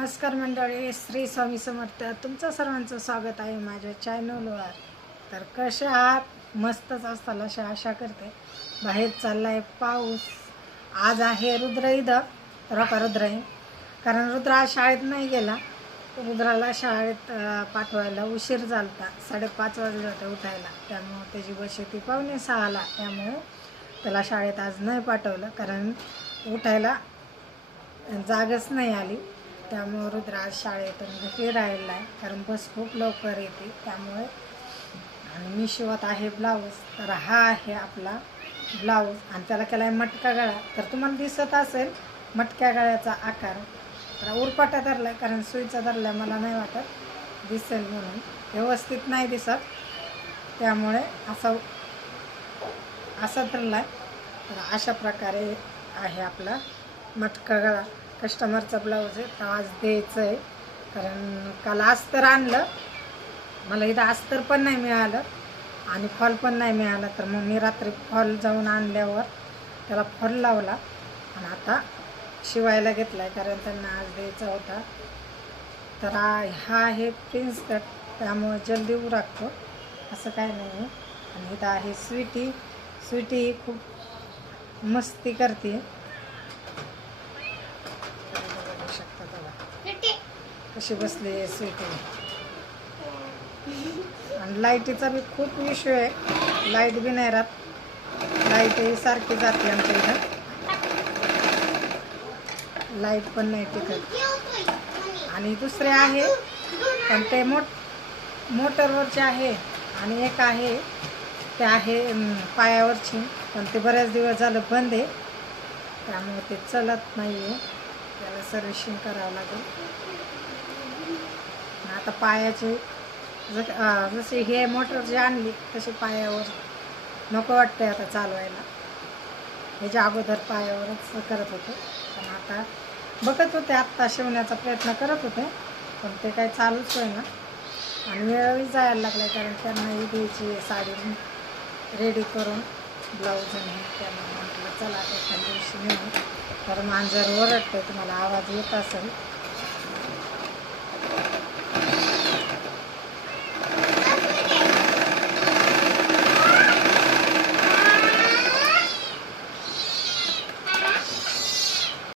नमस्कार मंडळी, श्री स्वामी समर्थ. तुमचं सर्वांचं स्वागत आहे माझ्या चॅनलवर. तर कशा आहात? मस्तच असताल अशा आशा करते. बाहेर चाललाय पाऊस. आज आहे रुद्र इथं, रुद्र आहे, कारण रुद्र आज शाळेत नाही गेला. रुद्राला शाळेत पाठवायला उशीर झालता, 5:30 वाजले होते उठायला. त्यामुळं त्याची बस होती 5:45ला. त्यामुळं त्याला शाळेत आज नाही पाठवलं, कारण उठायला जागच नाही आली. त्यामुळे रुद्र आज शाळेतून घरी राहिला आहे, कारण बस खूप लवकर येते. त्यामुळे आणि मी शिवत आहे ब्लाऊज. तर हा आहे आपला ब्लाऊज आणि त्याला केला आहे मटका गळा. तर तुम्हाला दिसत असेल मटक्या गळ्याचा आकार. तर उरपाटा धरला आहे, कारण सुईचा धरला मला नाही वाटत दिसेल म्हणून, व्यवस्थित नाही दिसत. त्यामुळे असा धरला आहे. तर अशा प्रकारे आहे आपला मटका गळा. कस्टमरचा ब्लाऊज आहे, तर आज द्यायचं आहे. कारण काल अस्तर आणलं, मला इथं अस्तर पण नाही मिळालं आणि फॉल पण नाही मिळाला. तर मग मी रात्री फॉल जाऊन आणल्यावर त्याला फॉल लावला आणि आता शिवायला घेतला आहे, कारण त्यांना आज द्यायचा होता. तर हा आहे प्रिन्स कट, त्यामुळे जल्दी उरकतो, असं काय नाही आहे. आणि इथं आहे स्वीटी खूप मस्ती करते. कशी बसली आहे स्वीटी. आणि लाईटीचा बी खूप इश्यू आहे, लाईट बी नाही राहत. लाईट सारखी जाते आमच्या इथं, लाईट पण नाही टिकत. आणि दुसरे आहे पण ते मोटरवरचे आहे, आणि एक आहे ते आहे पायावरची, पण ते बऱ्याच दिवस झालं बंद आहे. त्यामुळे ते चलत नाही आहे, त्याला सर्व्हिसिंग करावं लागेल. आता पायाचे जसे हे मोटर जी आणली तशी पायावर नको वाटते आता चालवायला. ह्याच्या अगोदर पायावरच करत होते, पण आता बघत होते, आत्ता शिवण्याचा प्रयत्न करत होते, पण ते काही चालूच होईना. आणि वेळही जायला लागला, कारण त्यांनाही द्यायची साडी रेडी करून ब्लाऊज आणि त्यामुळे म्हटलं चला एखाद्या दिवशी नेऊन. तर मांजर ओरडते, तुम्हाला आवाज येत असेल.